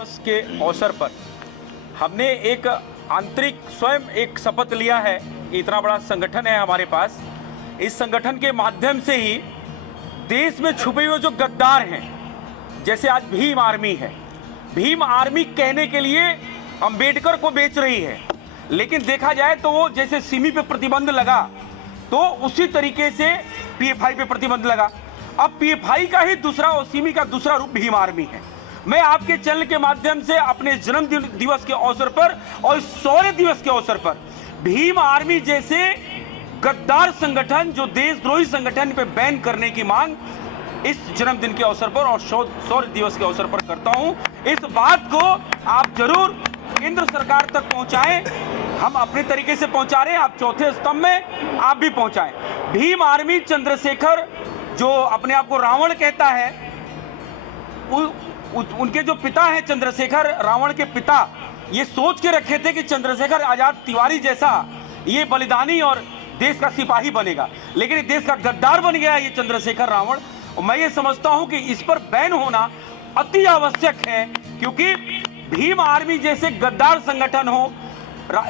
दिवस के अवसर पर हमने एक आंतरिक स्वयं एक शपथ लिया है। इतना बड़ा संगठन है हमारे पास, इस संगठन के माध्यम से ही देश में छुपे हुए जो गद्दार हैं, जैसे आज भीम आर्मी है, भीम आर्मी कहने के लिए अंबेडकर को बेच रही है, लेकिन देखा जाए तो वो जैसे सिमी पे प्रतिबंध लगा तो उसी तरीके से पीएफआई पे प्रतिबंध लगा। अब पीएफआई का ही दूसरा और सिमी का दूसरा रूप भीम आर्मी है। मैं आपके चैनल के माध्यम से अपने जन्म दिवस के अवसर पर और शौर्य दिवस के अवसर पर भीम आर्मी जैसे गद्दार संगठन, जो देशद्रोही संगठन पे बैन करने की मांग इस जन्मदिन के अवसर पर और शौर्य दिवस के अवसर पर करता हूं। इस बात को आप जरूर केंद्र सरकार तक पहुंचाएं। हम अपने तरीके से पहुंचा रहे हैं, आप चौथे स्तंभ में आप भी पहुंचाएं। भीम आर्मी चंद्रशेखर, जो अपने आप को रावण कहता है, उनके जो पिता हैं चंद्रशेखर, रावण के पिता, ये सोच के रखे थे कि चंद्रशेखर आजाद तिवारी जैसा ये बलिदानी और देश का सिपाही बनेगा, लेकिन ये देश का गद्दार बन गया ये चंद्रशेखर रावण। और मैं ये समझता हूं कि इस पर बैन होना अति आवश्यक है, क्योंकि भीम आर्मी जैसे गद्दार संगठन हो।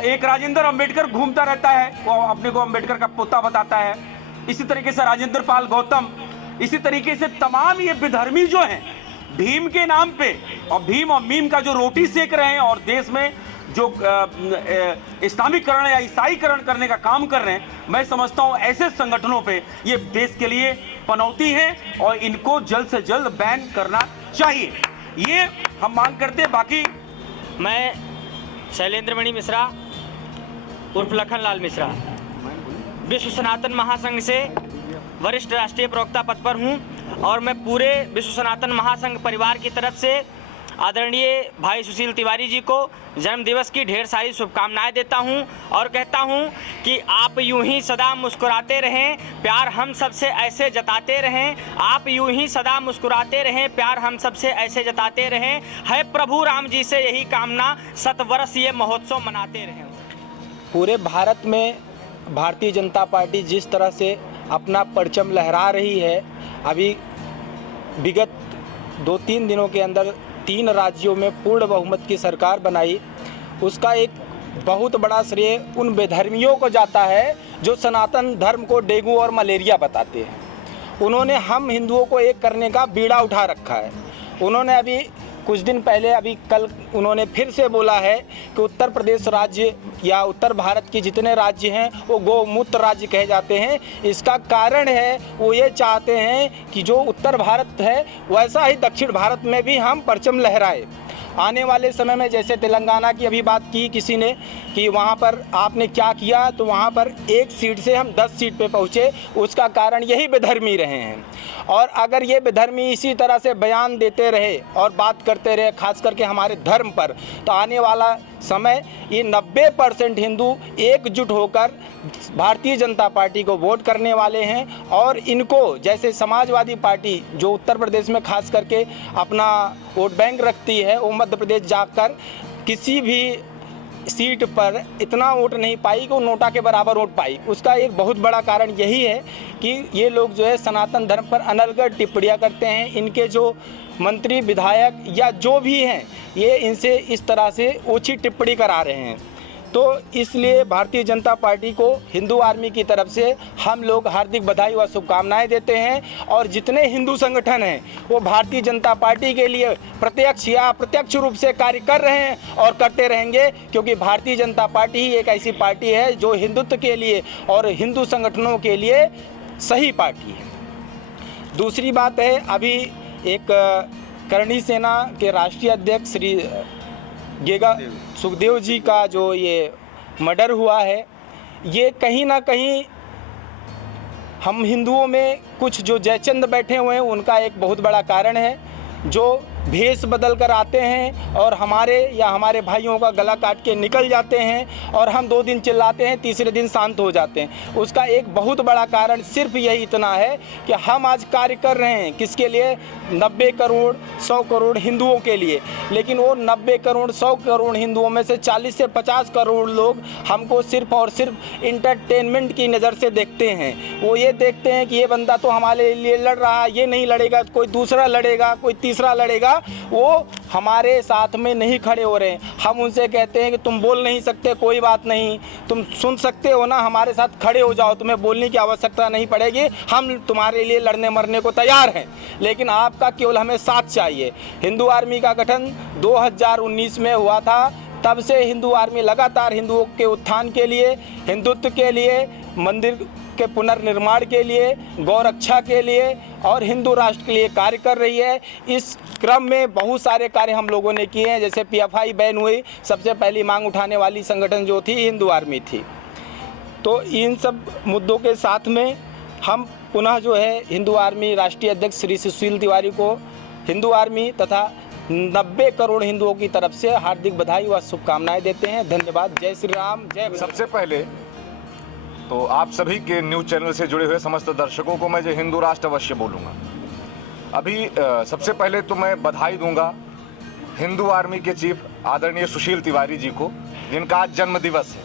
एक राजेंद्र अंबेडकर घूमता रहता है, वो अपने को अंबेडकर का पोता बताता है, इसी तरीके से राजेंद्र पाल गौतम, इसी तरीके से तमाम ये विधर्मी जो हैं भीम के नाम पे और भीम और मीम का जो रोटी सेक रहे हैं और देश में जो इस्लामीकरण या ईसाईकरण करने का काम कर रहे हैं, मैं समझता हूं ऐसे संगठनों पे ये देश के लिए पनौती है और इनको जल्द से जल्द बैन करना चाहिए, ये हम मांग करते हैं। बाकी मैं शैलेंद्र मणि मिश्रा उर्फ लखन लाल मिश्रा विश्व सनातन महासंघ से वरिष्ठ राष्ट्रीय प्रवक्ता पद पर हूं और मैं पूरे विश्व सनातन महासंघ परिवार की तरफ से आदरणीय भाई सुशील तिवारी जी को जन्म दिवस की ढेर सारी शुभकामनाएं देता हूं और कहता हूं कि आप यूं ही सदा मुस्कुराते रहें, प्यार हम सबसे ऐसे जताते रहें। आप यूं ही सदा मुस्कुराते रहें, प्यार हम सबसे ऐसे जताते रहें। है प्रभु राम जी से यही कामना, 100 वर्ष ये महोत्सव मनाते रहें। पूरे भारत में भारतीय जनता पार्टी जिस तरह से अपना परचम लहरा रही है, अभी विगत 2-3 दिनों के अंदर 3 राज्यों में पूर्ण बहुमत की सरकार बनाई, उसका एक बहुत बड़ा श्रेय उन बेधर्मियों को जाता है जो सनातन धर्म को डेंगू और मलेरिया बताते हैं। उन्होंने हम हिंदुओं को एक करने का बीड़ा उठा रखा है। उन्होंने अभी कुछ दिन पहले, अभी कल उन्होंने फिर से बोला है कि उत्तर प्रदेश राज्य या उत्तर भारत के जितने राज्य हैं वो गौमुक्त राज्य कहे जाते हैं। इसका कारण है वो ये चाहते हैं कि जो उत्तर भारत है वैसा ही दक्षिण भारत में भी हम परचम लहराए। आने वाले समय में, जैसे तेलंगाना की अभी बात की किसी ने कि वहाँ पर आपने क्या किया, तो वहाँ पर 1 सीट से हम 10 सीट पे पहुँचे, उसका कारण यही बेधर्मी रहे हैं। और अगर ये बेधर्मी इसी तरह से बयान देते रहे और बात करते रहे, खास करके हमारे धर्म पर, तो आने वाला समय ये 90% हिंदू एकजुट होकर भारतीय जनता पार्टी को वोट करने वाले हैं। और इनको, जैसे समाजवादी पार्टी जो उत्तर प्रदेश में खास करके अपना वोट बैंक रखती है, वो मध्य प्रदेश जाकर किसी भी सीट पर इतना वोट नहीं पाई कि वो नोटा के बराबर वोट पाई। उसका एक बहुत बड़ा कारण यही है कि ये लोग जो है सनातन धर्म पर अनर्गल टिप्पणियाँ करते हैं। इनके जो मंत्री, विधायक या जो भी हैं, ये इनसे इस तरह से ओछी टिप्पणी करा रहे हैं। तो इसलिए भारतीय जनता पार्टी को हिंदू आर्मी की तरफ से हम लोग हार्दिक बधाई व शुभकामनाएं देते हैं। और जितने हिंदू संगठन हैं वो भारतीय जनता पार्टी के लिए प्रत्यक्ष या अप्रत्यक्ष रूप से कार्य कर रहे हैं और करते रहेंगे, क्योंकि भारतीय जनता पार्टी ही एक ऐसी पार्टी है जो हिंदुत्व के लिए और हिंदू संगठनों के लिए सही पार्टी है। दूसरी बात है, अभी एक करणी सेना के राष्ट्रीय अध्यक्ष श्री गेगा सुखदेव जी का जो ये मर्डर हुआ है, ये कहीं ना कहीं हम हिंदुओं में कुछ जो जयचंद बैठे हुए हैं उनका एक बहुत बड़ा कारण है, जो भेष बदल कर आते हैं और हमारे या हमारे भाइयों का गला काट के निकल जाते हैं और हम 2 दिन चिल्लाते हैं, तीसरे दिन शांत हो जाते हैं। उसका एक बहुत बड़ा कारण सिर्फ यही इतना है कि हम आज कार्य कर रहे हैं किसके लिए, 90 करोड़ 100 करोड़ हिंदुओं के लिए, लेकिन वो 90 करोड़ 100 करोड़ हिंदुओं में से 40 से 50 करोड़ लोग हमको सिर्फ और सिर्फ इंटरटेनमेंट की नज़र से देखते हैं। वो ये देखते हैं कि ये बंदा तो हमारे लिए लड़ रहा है, ये नहीं लड़ेगा, कोई दूसरा लड़ेगा, कोई तीसरा लड़ेगा, जाएगा, वो हमारे साथ में नहीं खड़े हो रहे हैं। हम उनसे कहते हैं कि तुम बोल नहीं सकते, कोई बात नहीं, तुम सुन सकते हो ना, हमारे साथ खड़े हो जाओ, तुम्हें बोलने की आवश्यकता नहीं पड़ेगी, हम तुम्हारे लिए लड़ने मरने को तैयार हैं, लेकिन आपका केवल हमें साथ चाहिए। हिंदू आर्मी का गठन 2019 में हुआ था, तब से हिंदू आर्मी लगातार हिंदुओं के उत्थान के लिए, हिंदुत्व के लिए, मंदिर के पुनर्निर्माण के लिए, गौरक्षा के लिए और हिंदू राष्ट्र के लिए कार्य कर रही है। इस क्रम में बहुत सारे कार्य हम लोगों ने किए हैं, जैसे PFI बैन हुई, सबसे पहली मांग उठाने वाली संगठन जो थी हिंदू आर्मी थी। तो इन सब मुद्दों के साथ में हम पुनः जो है हिंदू आर्मी राष्ट्रीय अध्यक्ष श्री सुशील तिवारी को हिंदू आर्मी तथा 90 करोड़ हिंदुओं की तरफ से हार्दिक बधाई व शुभकामनाएं देते हैं। धन्यवाद। जय श्री राम, जय बजरंग। सबसे पहले तो आप सभी के न्यूज़ चैनल से जुड़े हुए समस्त दर्शकों को मैं जय हिंदू राष्ट्र अवश्य बोलूँगा। अभी सबसे पहले तो मैं बधाई दूंगा हिंदू आर्मी के चीफ आदरणीय सुशील तिवारी जी को, जिनका आज जन्म दिवस है,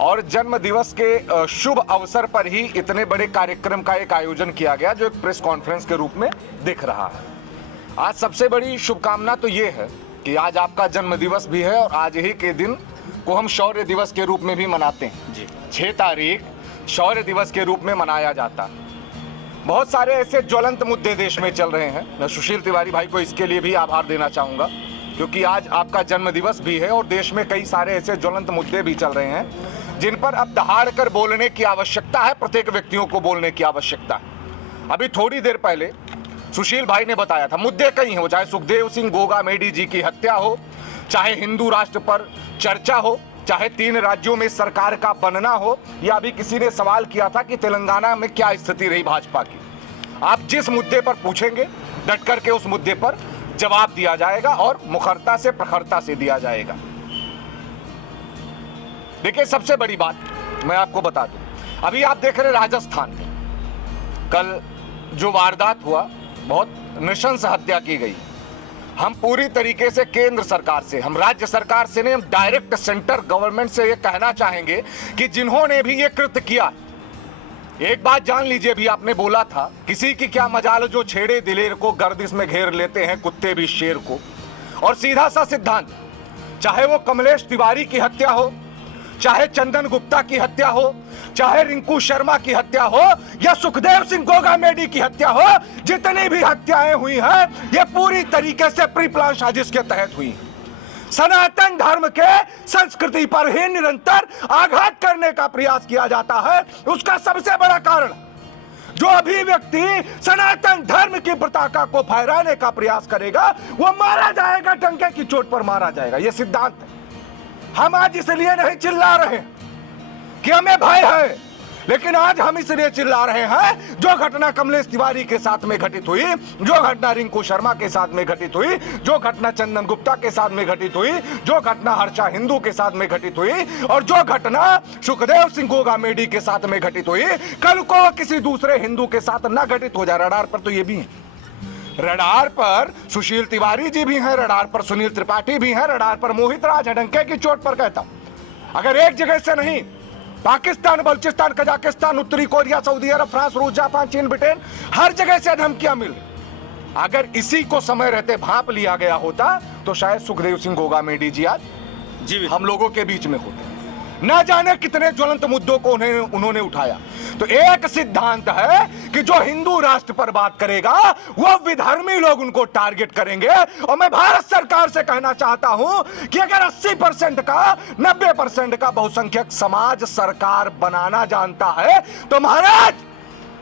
और जन्म दिवस के शुभ अवसर पर ही इतने बड़े कार्यक्रम का एक आयोजन किया गया जो एक प्रेस कॉन्फ्रेंस के रूप में दिख रहा है। आज सबसे बड़ी शुभकामना तो ये है कि आज आपका जन्म दिवस भी है और आज ही के दिन को हम शौर्य दिवस के रूप में भी मनाते हैं जी। 6 तारीख शौर्य दिवस के रूप में मनाया जाता है। बहुत सारे ऐसे ज्वलंत मुद्दे देश में चल रहे हैं। मैं सुशील तिवारी भाई को इसके लिए भी आभार देना चाहूँगा, क्योंकि आज आपका जन्म दिवस भी है और देश में कई सारे ऐसे ज्वलंत मुद्दे भी चल रहे हैं जिन पर अब दहाड़ कर बोलने की आवश्यकता है, प्रत्येक व्यक्तियों को बोलने की आवश्यकता है। अभी थोड़ी देर पहले सुशील भाई ने बताया था, मुद्दे कई हैं, चाहे सुखदेव सिंह गोगामेडी जी की हत्या हो, चाहे हिंदू राष्ट्र पर चर्चा हो, चाहे 3 राज्यों में सरकार का बनना हो, या अभी किसी ने सवाल किया था कि तेलंगाना में क्या स्थिति रही भाजपा की। आप जिस मुद्दे पर पूछेंगे डट करके उस मुद्दे पर जवाब दिया जाएगा और मुखरता से प्रखरता से दिया जाएगा। देखिए, सबसे बड़ी बात मैं आपको बता दूं, अभी आप देख रहे राजस्थान में कल जो वारदात हुआ, बहुत नृशंस हत्या की गई। हम पूरी तरीके से केंद्र सरकार से, हम राज्य सरकार से नहीं, हम डायरेक्ट सेंटर गवर्नमेंट से ये कहना चाहेंगे कि जिन्होंने भी ये कृत्य किया, एक बात जान लीजिए, भी आपने बोला था किसी की क्या मजाल जो छेड़े दिलेर को गर्दिश में घेर लेते हैं कुत्ते भी शेर को। और सीधा सा सिद्धांत, चाहे वो कमलेश तिवारी की हत्या हो, चाहे चंदन गुप्ता की हत्या हो, चाहे रिंकू शर्मा की हत्या हो, या सुखदेव सिंह गोगामेडी की हत्या हो, जितनी भी हत्याएं हुई हैं ये पूरी तरीके से प्री प्लान साजिश के तहत हुई। सनातन धर्म के संस्कृति पर ही निरंतर आघात करने का प्रयास किया जाता है। उसका सबसे बड़ा कारण, जो अभिव्यक्ति सनातन धर्म की पताका को फहराने का प्रयास करेगा वो मारा जाएगा, डंके की चोट पर मारा जाएगा। यह सिद्धांत है। हम आज इसलिए नहीं चिल्ला रहे कि हमें भय है, लेकिन आज हम इसलिए चिल्ला रहे हैं जो घटना कमलेश तिवारी के साथ में घटित हुई, जो घटना रिंकू शर्मा के साथ में घटित हुई, जो घटना चंदन गुप्ता के साथ में घटित हुई, जो घटना हर्षा हिंदू के साथ में घटित हुई, और जो घटना सुखदेव सिंह गोगामेडी के साथ में घटित हुई, कल को किसी दूसरे हिंदू के साथ न घटित हो जाए। रडार पर तो ये भी है, रडार पर सुशील तिवारी जी भी हैं, रडार पर सुनील त्रिपाठी भी हैं, रडार पर मोहित राज है। डंके की चोट पर कहता हूं, अगर एक जगह से नहीं, पाकिस्तान, बलूचिस्तान, कजाकिस्तान, उत्तरी कोरिया, सऊदी अरब, फ्रांस, रूस, जापान, चीन, ब्रिटेन, हर जगह से धमकियां मिल। अगर इसी को समय रहते भांप लिया गया होता तो शायद सुखदेव सिंह गोगामेडी जी आज जी हम लोगों के बीच में होते। न जाने कितने ज्वलंत मुद्दों को उन्होंने उठाया। तो एक सिद्धांत है कि जो हिंदू राष्ट्र पर बात करेगा वो विधर्मी लोग उनको टारगेट करेंगे। और मैं भारत सरकार से कहना चाहता हूं कि अगर 80% का, 90% का बहुसंख्यक समाज सरकार बनाना जानता है तो महाराज,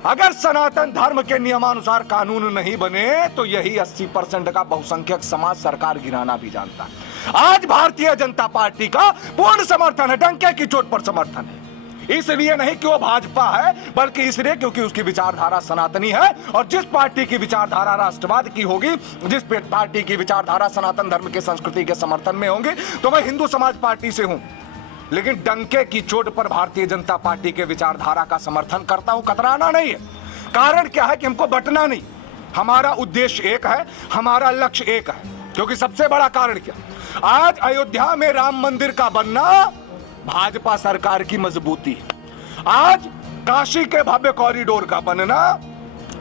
अगर सनातन धर्म के नियमानुसार कानून नहीं बने तो यही 80% का बहुसंख्यक समाज सरकार गिराना भी जानता है। आज भारतीय जनता पार्टी का पूर्ण समर्थन है, डंके की चोट पर समर्थन है। इसलिए नहीं कि वो भाजपा है, बल्कि इसलिए क्योंकि उसकी विचारधारा सनातनी है। और जिस पार्टी की विचारधारा राष्ट्रवाद की होगी, जिस पार्टी की विचारधारा सनातन धर्म की संस्कृति के समर्थन में होंगी, तो मैं हिंदू समाज पार्टी से हूं, लेकिन डंके की चोट पर भारतीय जनता पार्टी के विचारधारा का समर्थन करता हूं। कतराना नहीं है। कारण क्या है कि हमको बंटना नहीं, हमारा उद्देश्य एक है, हमारा लक्ष्य एक है। क्योंकि सबसे बड़ा कारण क्या, आज अयोध्या में राम मंदिर का बनना भाजपा सरकार की मजबूती है। आज काशी के भव्य कॉरिडोर का बनना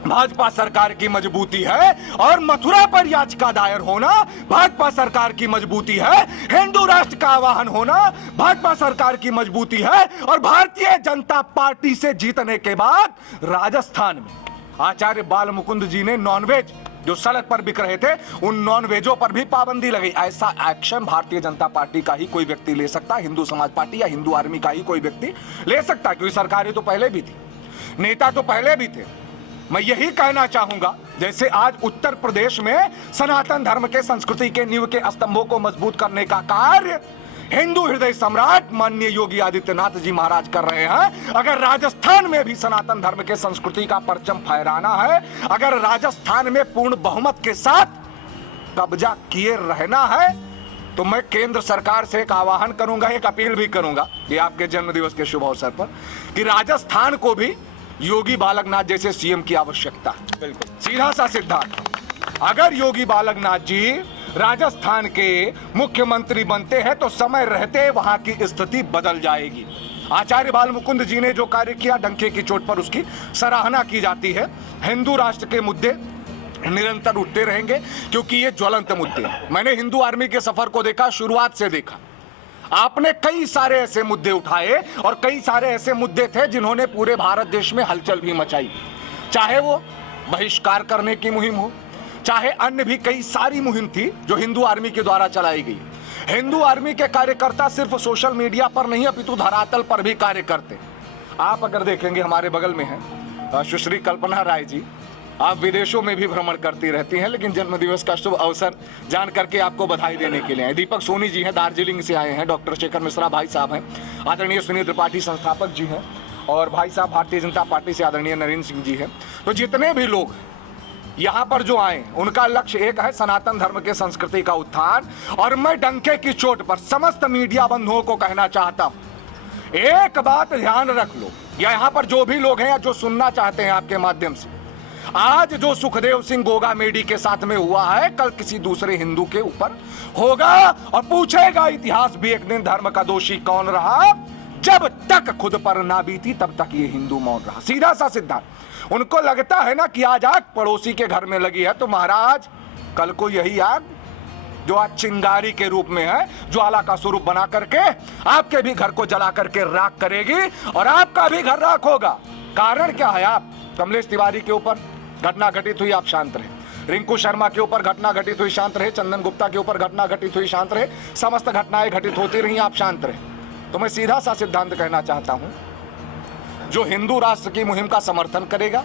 भाजपा सरकार की मजबूती है और मथुरा पर याचिका दायर होना भाजपा सरकार की मजबूती है, हिंदू राष्ट्र का आह्वान होना भाजपा सरकार की मजबूती है। और भारतीय जनता पार्टी से जीतने के बाद राजस्थान में आचार्य बाल मुकुंद जी ने नॉनवेज जो सड़क पर बिक रहे थे उन नॉनवेजों पर भी पाबंदी लगाई। ऐसा एक्शन भारतीय जनता पार्टी का ही कोई व्यक्ति ले सकता, हिंदू समाज पार्टी या हिंदू आर्मी का ही कोई व्यक्ति ले सकता, क्योंकि सरकारें तो पहले भी थी, नेता तो पहले भी थे। मैं यही कहना चाहूंगा, जैसे आज उत्तर प्रदेश में सनातन धर्म के संस्कृति के नींव के स्तंभों को मजबूत करने का कार्य हिंदू हृदय सम्राट माननीय योगी आदित्यनाथ जी महाराज कर रहे हैं, अगर राजस्थान में भी सनातन धर्म के संस्कृति का परचम फहराना है, अगर राजस्थान में पूर्ण बहुमत के साथ कब्जा किए रहना है, तो मैं केंद्र सरकार से एक आह्वान करूंगा, एक अपील भी करूंगा, ये आपके जन्मदिवस के शुभ अवसर पर, कि राजस्थान को भी योगी बालकनाथ जैसे सीएम की आवश्यकता है। बिल्कुल सीधा सा सिद्धांत, अगर योगी बालकनाथ जी राजस्थान के मुख्यमंत्री बनते हैं तो समय रहते वहां की स्थिति बदल जाएगी। आचार्य बाल मुकुंद जी ने जो कार्य किया डंके की चोट पर उसकी सराहना की जाती है। हिंदू राष्ट्र के मुद्दे निरंतर उठते रहेंगे क्योंकि ये ज्वलंत मुद्दे हैं। मैंने हिंदू आर्मी के सफर को देखा, शुरुआत से देखा, आपने कई सारे ऐसे मुद्दे उठाए और कई सारे ऐसे मुद्दे थे जिन्होंने पूरे भारत देश में हलचल भी मचाई, चाहे वो बहिष्कार करने की मुहिम हो, चाहे अन्य भी कई सारी मुहिम थी जो हिंदू आर्मी के द्वारा चलाई गई। हिंदू आर्मी के कार्यकर्ता सिर्फ सोशल मीडिया पर नहीं अपितु धरातल पर भी कार्य करते। आप अगर देखेंगे हमारे बगल में है सुश्री कल्पना राय जी, आप विदेशों में भी भ्रमण करती रहती हैं, लेकिन जन्मदिवस का शुभ अवसर जान करके आपको बधाई देने के लिए आए। दीपक सोनी जी हैं, दार्जिलिंग से आए हैं, डॉक्टर शेखर मिश्रा भाई साहब हैं, आदरणीय सुनील त्रिपाठी संस्थापक जी हैं, और भाई साहब भारतीय जनता पार्टी से आदरणीय नरेंद्र सिंह जी हैं। तो जितने भी लोग यहाँ पर जो आए उनका लक्ष्य एक है, सनातन धर्म के संस्कृति का उत्थान। और मैं डंके की चोट पर समस्त मीडिया बंधुओं को कहना चाहता हूँ, एक बात ध्यान रख लो, या यहाँ पर जो भी लोग हैं या जो सुनना चाहते हैं आपके माध्यम से, आज जो सुखदेव सिंह गोगा मेडी के साथ में हुआ है कल किसी दूसरे हिंदू के ऊपर होगा और पूछेगा इतिहास भी एक दिन धर्म का दोषी कौन रहा। जब तक खुद पर ना बीती तब तक ये हिंदू मौन रहा। सीधा सा सिद्धांत। उनको लगता है ना कि आज आग पड़ोसी के घर में लगी है, तो महाराज कल को यही आग जो आज चिंगारी के रूप में है, ज्वाला का स्वरूप बना करके आपके भी घर को जला करके राख करेगी और आपका भी घर राख होगा। कारण क्या है? आप कमलेश तिवारी के ऊपर घटना घटित हुई, आप शांत रहे। रिंकू शर्मा के ऊपर घटना घटित हुई, शांत रहे। चंदन गुप्ता के ऊपर घटना घटित हुई, शांत रहे। समस्त घटनाएं घटित होती रही, आप शांत रहे। तो मैं सीधा सा सिद्धांत कहना चाहता हूं, जो हिंदू राष्ट्र की मुहिम का समर्थन करेगा,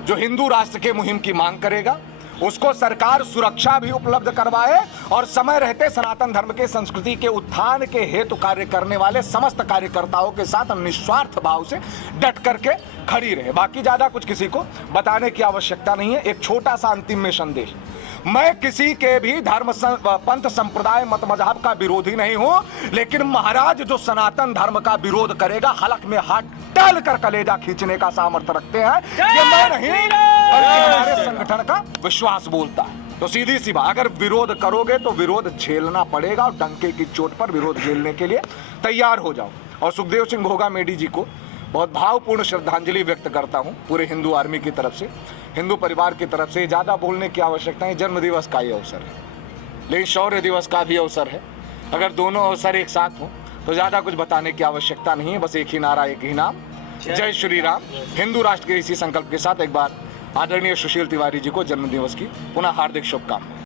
जो हिंदू राष्ट्र के मुहिम की मांग करेगा, उसको सरकार सुरक्षा भी उपलब्ध करवाए और समय रहते सनातन धर्म के संस्कृति के उत्थान के हेतु कार्य करने वाले समस्त कार्यकर्ताओं के साथ निस्वार्थ भाव से डट करके खड़ी रहे। बाकी ज्यादा कुछ किसी को बताने की आवश्यकता नहीं है। एक छोटा सा अंतिम में संदेश, मैं किसी के भी धर्म पंथ संप्रदाय मत मजहब का विरोधी नहीं हूं, लेकिन महाराज जो सनातन धर्म का विरोध करेगा हलक में हाथ डाल कर कलेजा खींचने का सामर्थ्य रखते हैं, ये मैं नहीं बल्कि हमारे संगठन का विश्वास बोलता है। तो सीधी सी बात, अगर विरोध करोगे तो विरोध झेलना पड़ेगा और डंके की चोट पर विरोध झेलने के लिए तैयार हो जाओ। और सुखदेव सिंह घोगा मेडी जी को बहुत भावपूर्ण श्रद्धांजलि व्यक्त करता हूं पूरे हिंदू आर्मी की तरफ से, हिंदू परिवार की तरफ से। ज़्यादा बोलने की आवश्यकता नहीं, जन्म दिवस का ही अवसर है, लेकिन शौर्य दिवस का भी अवसर है। अगर दोनों अवसर एक साथ हों तो ज़्यादा कुछ बताने की आवश्यकता नहीं है। बस एक ही नारा, एक ही नाम, जय श्री राम। हिंदू राष्ट्र के इसी संकल्प के साथ एक बार आदरणीय सुशील तिवारी जी को जन्मदिवस की पुनः हार्दिक शुभकामनाएं।